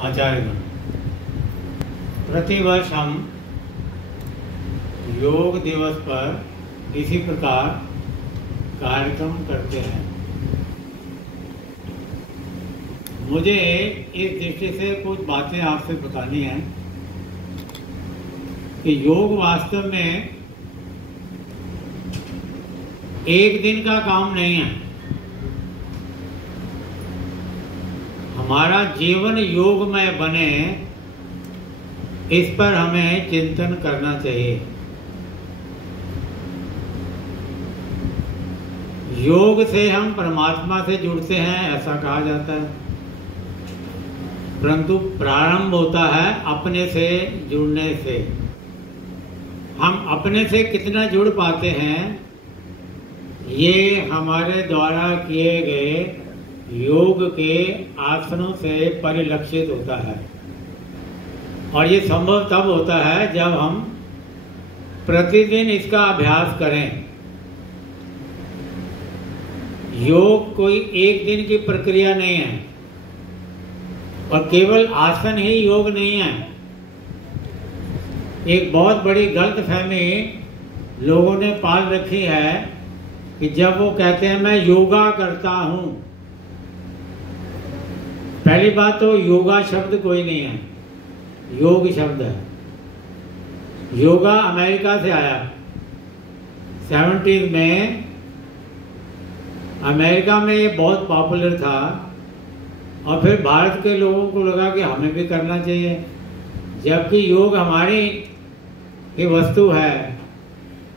आचार्यगण, प्रतिवर्ष हम योग दिवस पर इसी प्रकार कार्यक्रम करते हैं। मुझे इस दृष्टि से कुछ बातें आपसे बतानी हैं कि योग वास्तव में एक दिन का काम नहीं है। हमारा जीवन योगमय बने, इस पर हमें चिंतन करना चाहिए। योग से हम परमात्मा से जुड़ते हैं ऐसा कहा जाता है, परंतु प्रारंभ होता है अपने से जुड़ने से। हम अपने से कितना जुड़ पाते हैं, ये हमारे द्वारा किए गए योग के आसनों से परिलक्षित होता है। और ये संभव तब होता है जब हम प्रतिदिन इसका अभ्यास करें। योग कोई एक दिन की प्रक्रिया नहीं है, और केवल आसन ही योग नहीं है। एक बहुत बड़ी गलतफहमी लोगों ने पाल रखी है कि जब वो कहते हैं मैं योगा करता हूं, पहली बात तो योगा शब्द कोई नहीं है, योग शब्द है। योगा अमेरिका से आया 70s में। अमेरिका में ये बहुत पॉपुलर था, और फिर भारत के लोगों को लगा कि हमें भी करना चाहिए, जबकि योग हमारी ही वस्तु है,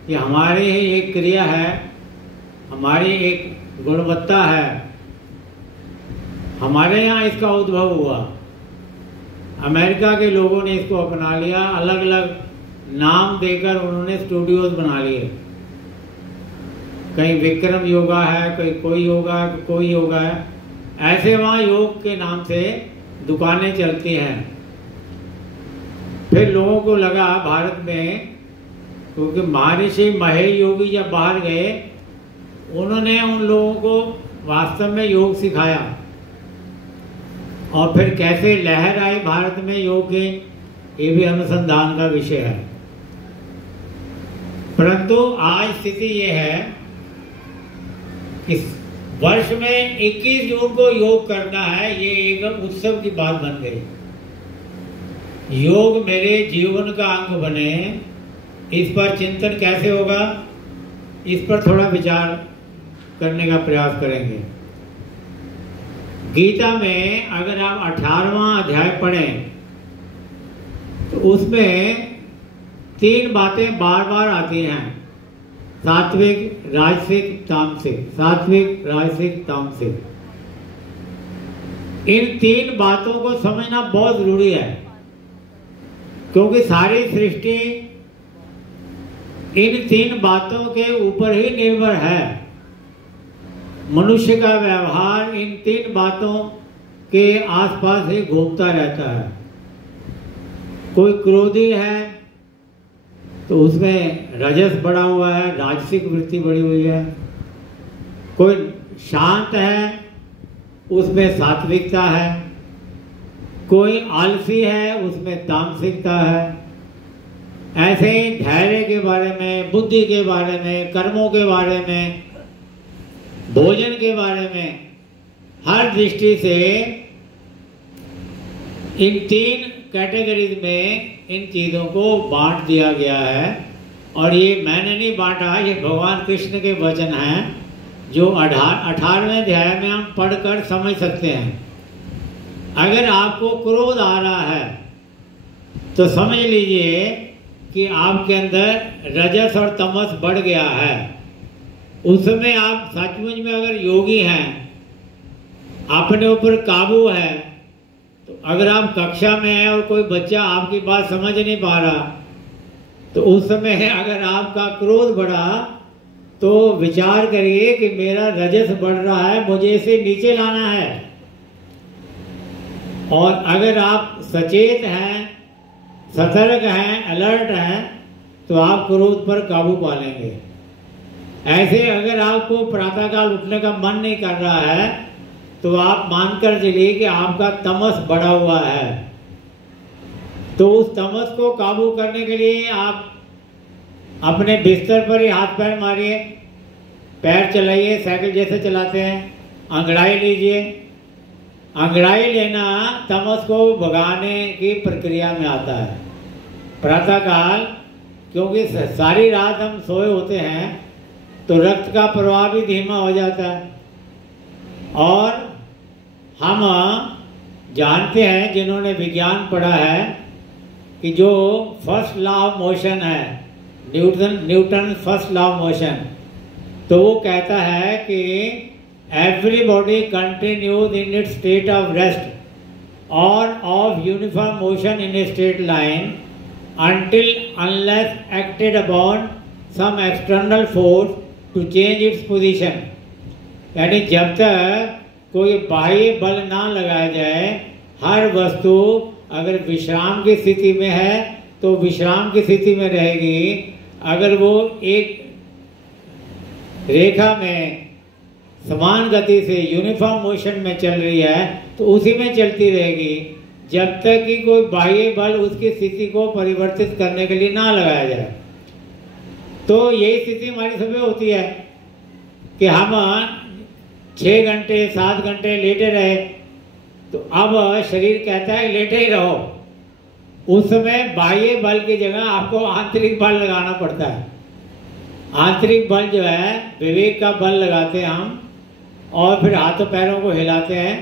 कि हमारी ही एक क्रिया है, हमारी एक गुणवत्ता है। हमारे यहाँ इसका उद्भव हुआ, अमेरिका के लोगों ने इसको अपना लिया, अलग अलग नाम देकर उन्होंने स्टूडियोज बना लिए। कहीं विक्रम योगा है, कहीं कोई योगा, कोई योगा है, ऐसे वहाँ योग के नाम से दुकानें चलती हैं। फिर लोगों को लगा भारत में, क्योंकि महर्षि महेश योगी जब बाहर गए, उन्होंने उन लोगों को वास्तव में योग सिखाया। और फिर कैसे लहर आई भारत में योग की, ये भी अनुसंधान का विषय है। परंतु आज स्थिति ये है कि वर्ष में 21 जून को योग करना है, ये एक उत्सव की बात बन गई। योग मेरे जीवन का अंग बने, इस पर चिंतन कैसे होगा, इस पर थोड़ा विचार करने का प्रयास करेंगे। गीता में अगर आप 18वां अध्याय पढ़ें तो उसमें 3 बातें बार बार आती हैं, सात्विक, राजसिक, तामसिक। सात्विक, राजसिक, तामसिक। इन 3 बातों को समझना बहुत जरूरी है, क्योंकि सारी सृष्टि इन 3 बातों के ऊपर ही निर्भर है। मनुष्य का व्यवहार इन 3 बातों के आसपास ही घूमता रहता है। कोई क्रोधी है तो उसमें रजस बढ़ा हुआ है, राजसिक वृत्ति बढ़ी हुई है। कोई शांत है, उसमें सात्विकता है। कोई आलसी है, उसमें तामसिकता है। ऐसे ही धैर्य के बारे में, बुद्धि के बारे में, कर्मों के बारे में, भोजन के बारे में, हर दृष्टि से इन 3 कैटेगरीज में इन चीज़ों को बांट दिया गया है। और ये मैंने नहीं बांटा, ये भगवान कृष्ण के वचन हैं, जो 18वें अध्याय में हम पढ़कर समझ सकते हैं। अगर आपको क्रोध आ रहा है तो समझ लीजिए कि आपके अंदर रजस और तमस बढ़ गया है। उस समय आप सचमुच में अगर योगी हैं, अपने ऊपर काबू है, तो अगर आप कक्षा में हैं और कोई बच्चा आपकी बात समझ नहीं पा रहा, तो उस समय अगर आपका क्रोध बढ़ा तो विचार करिए कि मेरा रजस बढ़ रहा है, मुझे इसे नीचे लाना है। और अगर आप सचेत हैं, सतर्क हैं, अलर्ट हैं, तो आप क्रोध पर काबू पा लेंगे। ऐसे अगर आपको प्रातःकाल उठने का मन नहीं कर रहा है, तो आप मानकर चलिए कि आपका तमस बढ़ा हुआ है। तो उस तमस को काबू करने के लिए आप अपने बिस्तर पर ही हाथ पैर मारिए, पैर चलाइए, साइकिल जैसे चलाते हैं, अंगड़ाई लीजिए। अंगड़ाई लेना तमस को भगाने की प्रक्रिया में आता है। प्रातःकाल, क्योंकि सारी रात हम सोए होते हैं तो रक्त का प्रवाह भी धीमा हो जाता है। और हम जानते हैं, जिन्होंने विज्ञान पढ़ा है, कि जो फर्स्ट लॉ ऑफ मोशन है, Newton first law of motion, तो वो कहता है कि everybody continues in its state of rest और of uniform motion in a straight line until unless acted upon some external force to change its position। यानी जब तक कोई बाह्य बल ना लगाया जाए, हर वस्तु अगर विश्राम की स्थिति में है तो विश्राम की स्थिति में रहेगी। अगर वो एक रेखा में समान गति से यूनिफॉर्म मोशन में चल रही है तो उसी में चलती रहेगी, जब तक कि कोई बाह्य बल उसकी स्थिति को परिवर्तित करने के लिए ना लगाया जाए। तो यही स्थिति हमारी सब होती है कि हम 6 घंटे 7 घंटे लेटे रहे, तो अब शरीर कहता है लेटे ही रहो। उस समय बाह्य बल की जगह आपको आंतरिक बल लगाना पड़ता है। आंतरिक बल जो है, विवेक का बल लगाते हैं हम, और फिर हाथों पैरों को हिलाते हैं,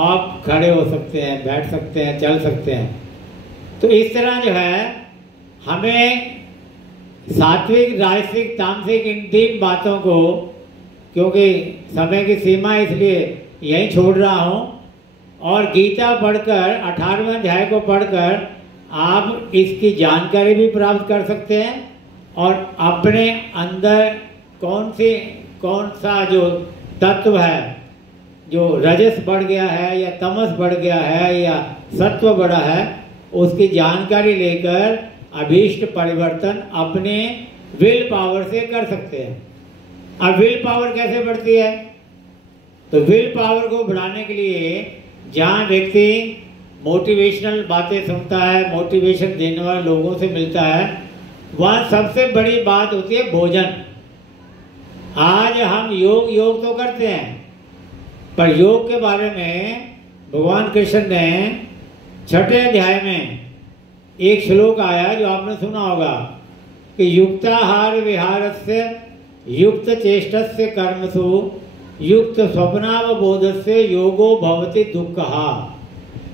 आप खड़े हो सकते हैं, बैठ सकते हैं, चल सकते हैं। तो इस तरह जो है हमें सात्विक, राजसिक, तामसिक इन 3 बातों को, क्योंकि समय की सीमा इसलिए यहीं छोड़ रहा हूँ, और गीता पढ़कर 18वें अध्याय को पढ़कर आप इसकी जानकारी भी प्राप्त कर सकते हैं और अपने अंदर कौन सा जो तत्व है, जो रजस बढ़ गया है या तमस बढ़ गया है या सत्व बढ़ा है, उसकी जानकारी लेकर अभीष्ट परिवर्तन अपने विल पावर से कर सकते हैं। अब विल पावर कैसे बढ़ती है? तो विल पावर को बढ़ाने के लिए जहाँ व्यक्ति मोटिवेशनल बातें सुनता है, मोटिवेशन देने वाले लोगों से मिलता है, वहाँ सबसे बड़ी बात होती है भोजन। आज हम योग तो करते हैं, पर योग के बारे में भगवान कृष्ण ने 6ठे अध्याय में एक श्लोक आया जो आपने सुना होगा कि युक्ताहार विहारस्य युक्त चेष्टस्य कर्मसु युक्त स्वप्नावबोधस्य योगो भवति दुःखः।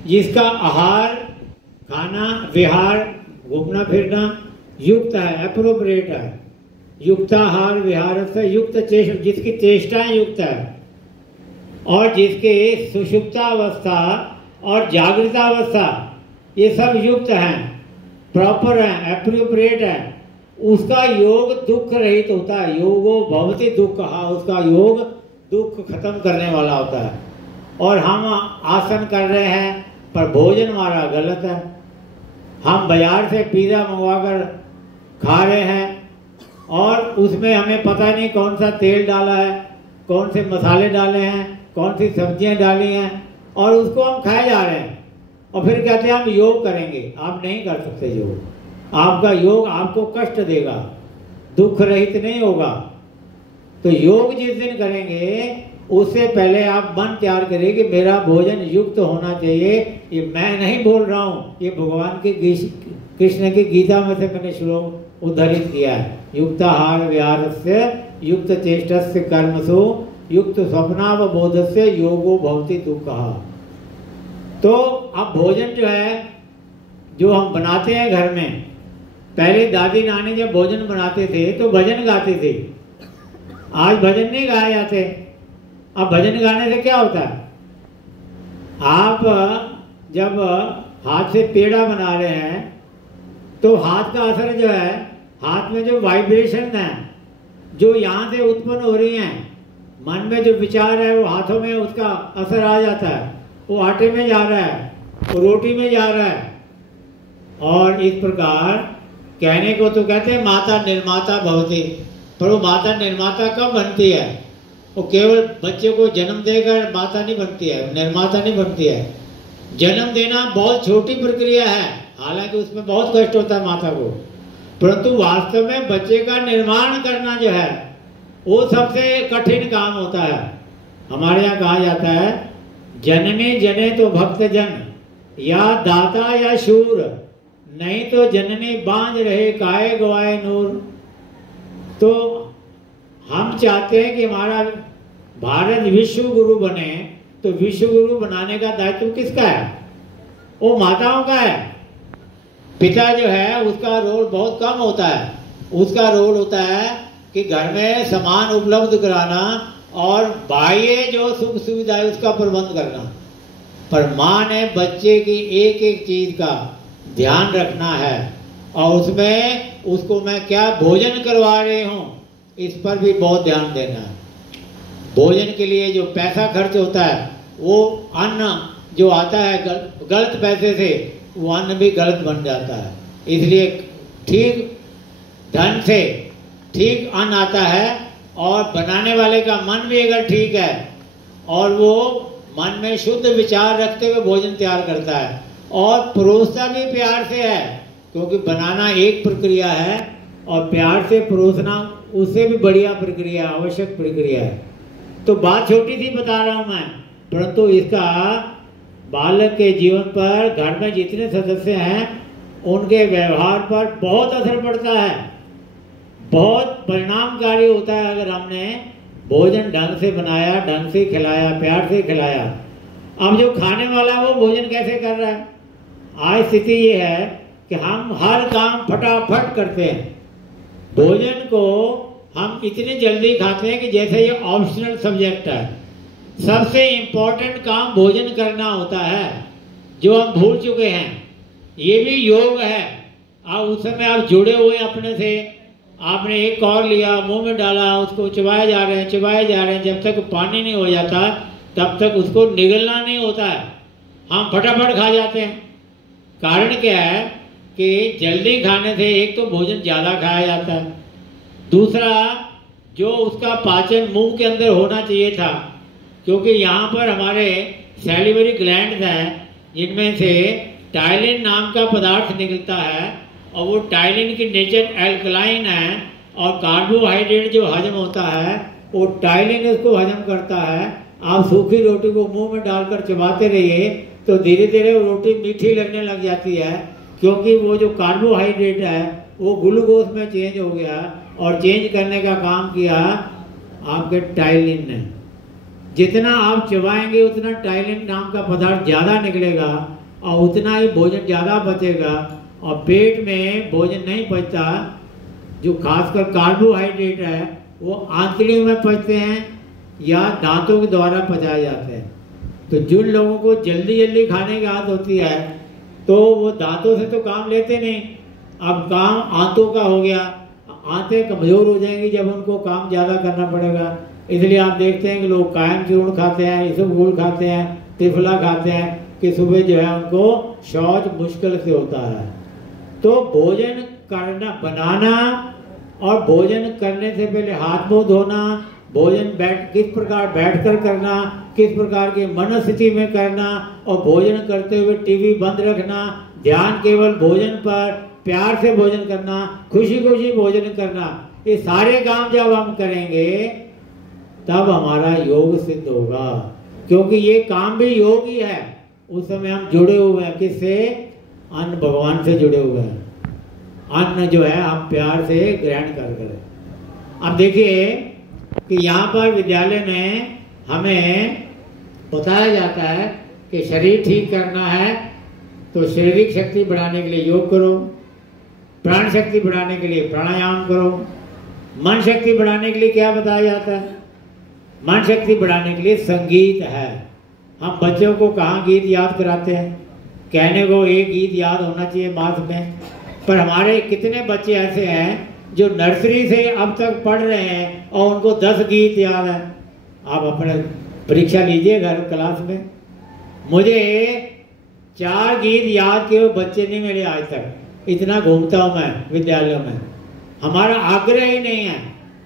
जिसका आहार, खाना, विहार, घूमना फिरना युक्त है, एप्रोप्रिएट है, युक्ताहार विहारस्य युक्त चेष्टा, जिसकी चेष्टाएं युक्त है और जिसके सुषुप्तावस्था और जागृतावस्था ये सब युक्त हैं, प्रॉपर हैं, एप्रोप्रिएट हैं, उसका योग दुख रहित होता है। योगो भवति दुःखः, उसका योग दुख खत्म करने वाला होता है। और हम आसन कर रहे हैं पर भोजन हमारा गलत है। हम बाजार से पिज़्ज़ा मंगवाकर खा रहे हैं और उसमें हमें पता नहीं कौन सा तेल डाला है, कौन से मसाले डाले हैं, कौन सी सब्जियां डाली हैं, और उसको हम खाए जा रहे हैं और फिर कहते हैं हम योग करेंगे। आप नहीं कर सकते योग। आपका योग आपको कष्ट देगा, दुख रहित नहीं होगा। तो योग जिस दिन करेंगे उससे पहले आप मन तैयार करिए कि मेरा भोजन युक्त होना चाहिए। ये मैं नहीं बोल रहा हूँ, ये भगवान के कृष्ण की गीता में से मैंने श्लोक उद्धरित किया है। युक्ताहार विहारस्य युक्त चेष्टस्य कर्मसु युक्त स्वप्नावबोधस्य योगो भवति दुःखः। तो अब भोजन जो है, जो हम बनाते हैं घर में, पहले दादी नानी जब भोजन बनाते थे तो भजन गाते थे। आज भजन नहीं गाए जाते। अब भजन गाने से क्या होता है? आप जब हाथ से पेड़ा बना रहे हैं तो हाथ का असर जो है, हाथ में जो वाइब्रेशन है जो यहाँ से उत्पन्न हो रही हैं, मन में जो विचार है वो हाथों में उसका असर आ जाता है, वो आटे में जा रहा है, वो रोटी में जा रहा है। और इस प्रकार कहने को तो कहते हैं माता निर्माता भवति, पर वो माता निर्माता कब बनती है? वो केवल बच्चे को जन्म देकर माता नहीं बनती है, निर्माता नहीं बनती है। जन्म देना बहुत छोटी प्रक्रिया है, हालांकि उसमें बहुत कष्ट होता है माता को, परंतु वास्तव में बच्चे का निर्माण करना जो है वो सबसे कठिन काम होता है। हमारे यहाँ कहा जाता है, जननी जने तो भक्त जन, या दाता या शूर, नहीं तो जननी बांझ रहे काहे गवाए नूर। तो हम चाहते हैं कि हमारा भारत विश्व गुरु बने, तो विश्व गुरु बनाने का दायित्व किसका है? वो माताओं का है। पिता जो है उसका रोल बहुत कम होता है। उसका रोल होता है कि घर में सामान उपलब्ध कराना और बाह्य जो सुख सुविधा है उसका प्रबंध करना। पर माँ ने बच्चे की एक एक चीज का ध्यान रखना है, और उसमें उसको मैं क्या भोजन करवा रही हूँ इस पर भी बहुत ध्यान देना है। भोजन के लिए जो पैसा खर्च होता है, वो अन्न जो आता है गलत पैसे से, वो अन्न भी गलत बन जाता है। इसलिए ठीक ढंग से ठीक अन्न आता है, और बनाने वाले का मन भी अगर ठीक है और वो मन में शुद्ध विचार रखते हुए भोजन तैयार करता है, और परोसता भी प्यार से है, क्योंकि बनाना एक प्रक्रिया है और प्यार से परोसना उससे भी बढ़िया प्रक्रिया, आवश्यक प्रक्रिया है। तो बात छोटी सी बता रहा हूं मैं, परंतु इसका बालक के जीवन पर, घर में जितने सदस्य हैं उनके व्यवहार पर बहुत असर पड़ता है, बहुत परिणामकारी होता है। अगर हमने भोजन ढंग से बनाया, ढंग से खिलाया, प्यार से खिलाया। अब जो खाने वाला वो भोजन कैसे कर रहा है? आज स्थिति ये है कि हम हर काम फटाफट करते हैं। भोजन को हम इतनी जल्दी खाते हैं कि जैसे ये ऑप्शनल सब्जेक्ट है। सबसे इम्पोर्टेंट काम भोजन करना होता है, जो हम भूल चुके हैं। ये भी योग है। अब उस समय आप जुड़े हुए अपने से, आपने एक कौर लिया, मुंह में डाला, उसको चबाए जा रहे हैं, चबाए जा रहे हैं। जब तक पानी नहीं हो जाता तब तक उसको निगलना नहीं होता है। हम फटाफट खा जाते हैं। कारण क्या है कि जल्दी खाने से एक तो भोजन ज़्यादा खाया जाता है, दूसरा जो उसका पाचन मुंह के अंदर होना चाहिए था, क्योंकि यहाँ पर हमारे सैलिवरी ग्लैंड्स हैं जिनमें से टाइलिन नाम का पदार्थ निकलता है, और वो टाइलिन की नेचर एल्कलाइन है, और कार्बोहाइड्रेट जो हजम होता है वो टाइलिन उसको हजम करता है। आप सूखी रोटी को मुंह में डालकर चबाते रहिए तो धीरे धीरे वो रोटी मीठी लगने लग जाती है, क्योंकि वो जो कार्बोहाइड्रेट है वो ग्लूकोज में चेंज हो गया, और चेंज करने का काम किया आपके टाइलिन ने। जितना आप चबाएंगे उतना टाइलिन नाम का पदार्थ ज़्यादा निकलेगा, और उतना ही भोजन ज़्यादा बचेगा, और पेट में भोजन नहीं पचता। जो खासकर कार्बोहाइड्रेट है वो आंतड़ियों में पचते हैं या दांतों के द्वारा पचाए जाते हैं। तो जिन लोगों को जल्दी जल्दी खाने की आदत होती है तो वो दांतों से तो काम लेते नहीं, अब काम आंतों का हो गया। आंतें कमज़ोर हो जाएंगी जब उनको काम ज़्यादा करना पड़ेगा। इसलिए आप देखते हैं कि लोग कायम चूर्ण खाते हैं, इसबगोल खाते हैं, त्रिफला खाते हैं कि सुबह जो है उनको शौच मुश्किल से होता है। तो भोजन करना, बनाना और भोजन करने से पहले हाथ मुंह धोना, भोजन किस प्रकार बैठकर करना, किस प्रकार की मनस्थिति में करना, और भोजन करते हुए टीवी बंद रखना, ध्यान केवल भोजन पर, प्यार से भोजन करना, खुशी खुशी भोजन करना, ये सारे काम जब हम करेंगे तब हमारा योग सिद्ध होगा। क्योंकि ये काम भी योग ही है। उस समय हम जुड़े हुए हैं किससे? अन्न भगवान से जुड़े हुए हैं। अन्न जो है हम प्यार से ग्रहण कर। अब देखिए कि यहाँ पर विद्यालय में हमें बताया जाता है कि शरीर ठीक करना है तो शारीरिक शक्ति बढ़ाने के लिए योग करो, प्राण शक्ति बढ़ाने के लिए प्राणायाम करो। मन शक्ति बढ़ाने के लिए क्या बताया जाता है? मन शक्ति बढ़ाने के लिए संगीत है। हम बच्चों को कहाँ गीत याद कराते हैं? कहने को एक गीत याद होना चाहिए मास में, पर हमारे कितने बच्चे ऐसे हैं जो नर्सरी से अब तक पढ़ रहे हैं और उनको 10 गीत याद है। आप अपने परीक्षा लीजिए घर क्लास में। मुझे 4 गीत याद किए हुए बच्चे नहीं मिले आज तक। इतना घूमता हूँ मैं विद्यालयों में। हमारा आग्रह ही नहीं है,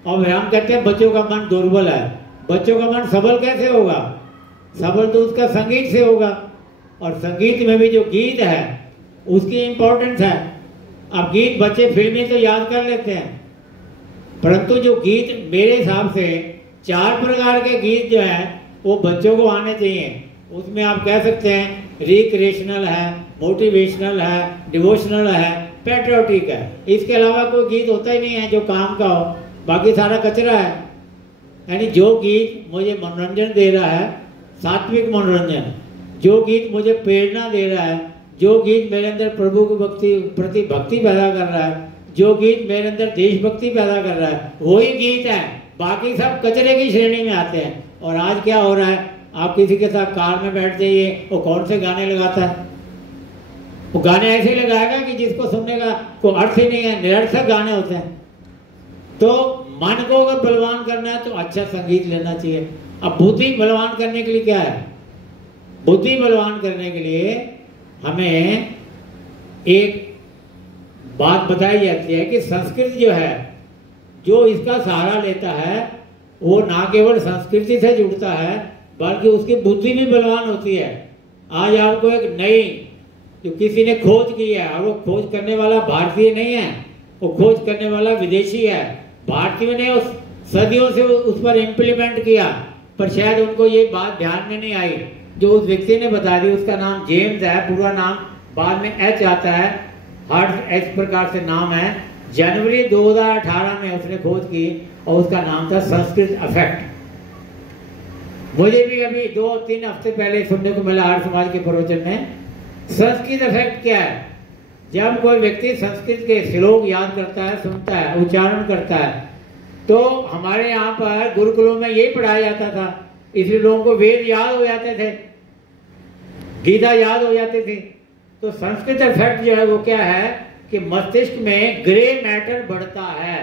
और हम कहते हैं बच्चों का मन दुर्बल है। बच्चों का मन सबल कैसे होगा? सबल तो उसका संगीत से होगा, और संगीत में भी जो गीत है उसकी इंपॉर्टेंस है। अब गीत बच्चे फिल्मी तो याद कर लेते हैं, परंतु जो गीत मेरे हिसाब से 4 प्रकार के गीत जो है वो बच्चों को आने चाहिए। उसमें आप कह सकते हैं रिक्रिएशनल है, मोटिवेशनल है, डिवोशनल है, पैट्रियोटिक है। इसके अलावा कोई गीत होता ही नहीं है जो काम का हो, बाकी सारा कचरा है। यानी जो गीत मुझे मनोरंजन दे रहा है, सात्विक मनोरंजन, जो गीत मुझे प्रेरणा दे रहा है, जो गीत मेरे अंदर प्रभु की प्रति भक्ति पैदा कर रहा है, जो गीत मेरे अंदर देशभक्ति पैदा कर रहा है, वही गीत है। बाकी सब कचरे की श्रेणी में आते हैं। और आज क्या हो रहा है, आप किसी के साथ कार में बैठ जाइए, वो कौन से गाने लगाता है? वो गाने ऐसे लगाएगा कि जिसको सुनने का कोई अर्थ ही नहीं है, निरर्थक गाने होते हैं। तो मन को अगर बलवान करना है तो अच्छा संगीत लेना चाहिए। अब बुद्धि बलवान करने के लिए क्या है? बुद्धि बलवान करने के लिए हमें एक बात बताई जाती है कि संस्कृत जो है, जो इसका सहारा लेता है, वो ना केवल संस्कृति से जुड़ता है बल्कि उसकी बुद्धि भी बलवान होती है। आज आपको एक नई जो किसी ने खोज की है, और वो खोज करने वाला भारतीय नहीं है, वो खोज करने वाला विदेशी है। भारतीय ने उस सदियों से उस पर इम्प्लीमेंट किया, पर शायद उनको ये बात ध्यान में नहीं आई जो उस व्यक्ति ने बता दी। उसका नाम जेम्स है, पूरा नाम बाद में एच आता है, हर्ट एच प्रकार से नाम है। जनवरी 2018 में उसने खोज की और उसका नाम था संस्कृत अफेक्ट। मुझे भी अभी 2-3 हफ्ते पहले सुनने को मिला हर समाज के प्रवचन में। संस्कृत अफेक्ट क्या है? जब कोई व्यक्ति संस्कृत के श्लोक याद करता है, सुनता है, उच्चारण करता है, तो हमारे यहाँ पर गुरुकुलों में यही पढ़ाया जाता था, इसलिए लोगों को वेद याद हो जाते थे, गीता याद हो जाती थी। तो संस्कृत इफेक्ट जो है वो क्या है कि मस्तिष्क में ग्रे मैटर बढ़ता है,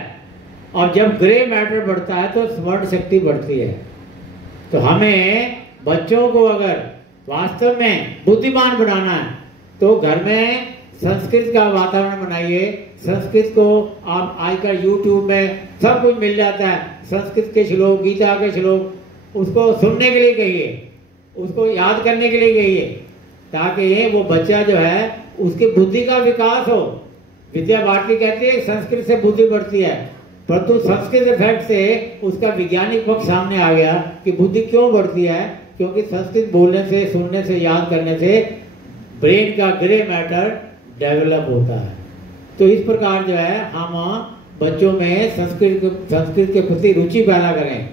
और जब ग्रे मैटर बढ़ता है तो स्मरण शक्ति बढ़ती है। तो हमें बच्चों को अगर वास्तव में बुद्धिमान बनाना है तो घर में संस्कृत का वातावरण बनाइए। संस्कृत को आप आजकल YouTube में सब कुछ मिल जाता है, संस्कृत के श्लोक, गीता के श्लोक, उसको सुनने के लिए कहिए, उसको याद करने के लिए कहिए, ताकि वो बच्चा जो है उसकी बुद्धि का विकास हो। विद्या भारती कहती है संस्कृत से बुद्धि बढ़ती है, परंतु संस्कृत इफेक्ट से उसका वैज्ञानिक पक्ष सामने आ गया कि बुद्धि क्यों बढ़ती है, क्योंकि संस्कृत बोलने से, सुनने से, याद करने से ब्रेन का ग्रे मैटर डेवलप होता है। तो इस प्रकार जो है हम बच्चों में संस्कृत के प्रति रुचि पैदा करें।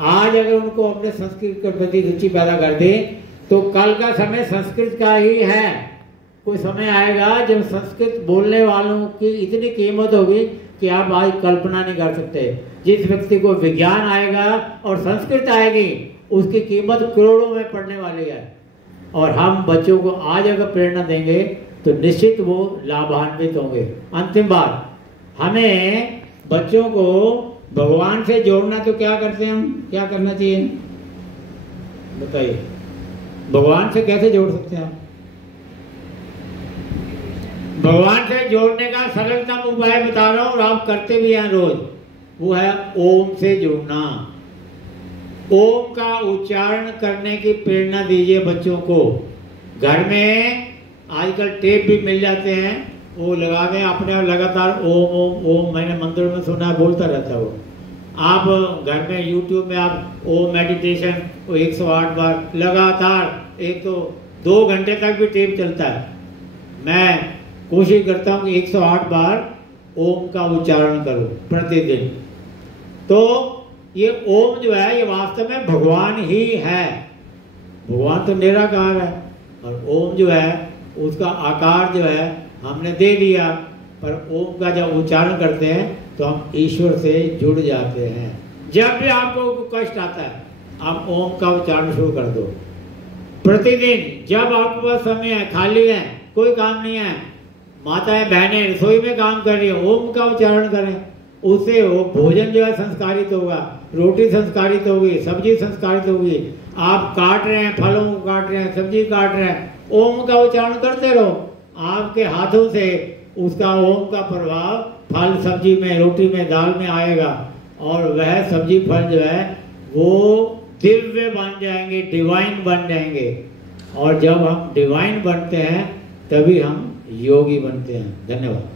आज अगर उनको अपने संस्कृत के प्रति रुचि पैदा कर दें तो कल का समय संस्कृत का ही है। कोई समय आएगा जब संस्कृत बोलने वालों की इतनी कीमत होगी कि आप आज कल्पना नहीं कर सकते। जिस व्यक्ति को विज्ञान आएगा और संस्कृत आएगी उसकी कीमत करोड़ों में पड़ने वाली है। और हम बच्चों को आज अगर प्रेरणा देंगे तो निश्चित वो लाभान्वित होंगे। अंतिम बात, हमें बच्चों को भगवान से जोड़ना तो क्या करते हैं हम, क्या करना चाहिए बताइए? भगवान से कैसे जोड़ सकते हैं हम? भगवान से जोड़ने का सरलतम उपाय बता रहा हूं और आप करते भी हैं रोज, वो है ओम से जुड़ना। ओम का उच्चारण करने की प्रेरणा दीजिए बच्चों को। घर में आजकल टेप भी मिल जाते हैं, वो लगा दें अपने लगातार ओम ओम ओम, मैंने मंदिर में सुना बोलता रहता है वो। आप घर में YouTube में आप ओम मेडिटेशन 108 बार लगातार, एक तो 2 घंटे तक भी टेप चलता है। मैं कोशिश करता हूँ कि 108 बार ओम का उच्चारण करो प्रतिदिन। तो ये ओम जो है ये वास्तव में भगवान ही है। भगवान तो निराकार है और ओम जो है उसका आकार जो है हमने दे दिया, पर ओम का जब उच्चारण करते हैं तो हम ईश्वर से जुड़ जाते हैं। जब भी आपको कष्ट आता है आप ओम का उच्चारण शुरू कर दो प्रतिदिन। जब आपके पास समय है, खाली है, कोई काम नहीं है, माताएं बहनें रसोई में काम कर रही है, ओम का उच्चारण करें। उससे वो भोजन जो है संस्कारित होगा, रोटी संस्कारित होगी, सब्जी संस्कारित होगी। आप काट रहे हैं, फलों को काट रहे हैं, सब्जी काट रहे हैं, ओम का उच्चारण करते रहो। आपके हाथों से उसका ओम का प्रभाव फल सब्जी में, रोटी में, दाल में आएगा और वह सब्जी फल जो है वो दिव्य बन जाएंगे, डिवाइन बन जाएंगे। और जब हम डिवाइन बनते हैं तभी हम योगी बनते हैं। धन्यवाद।